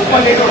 ऊपर ले लो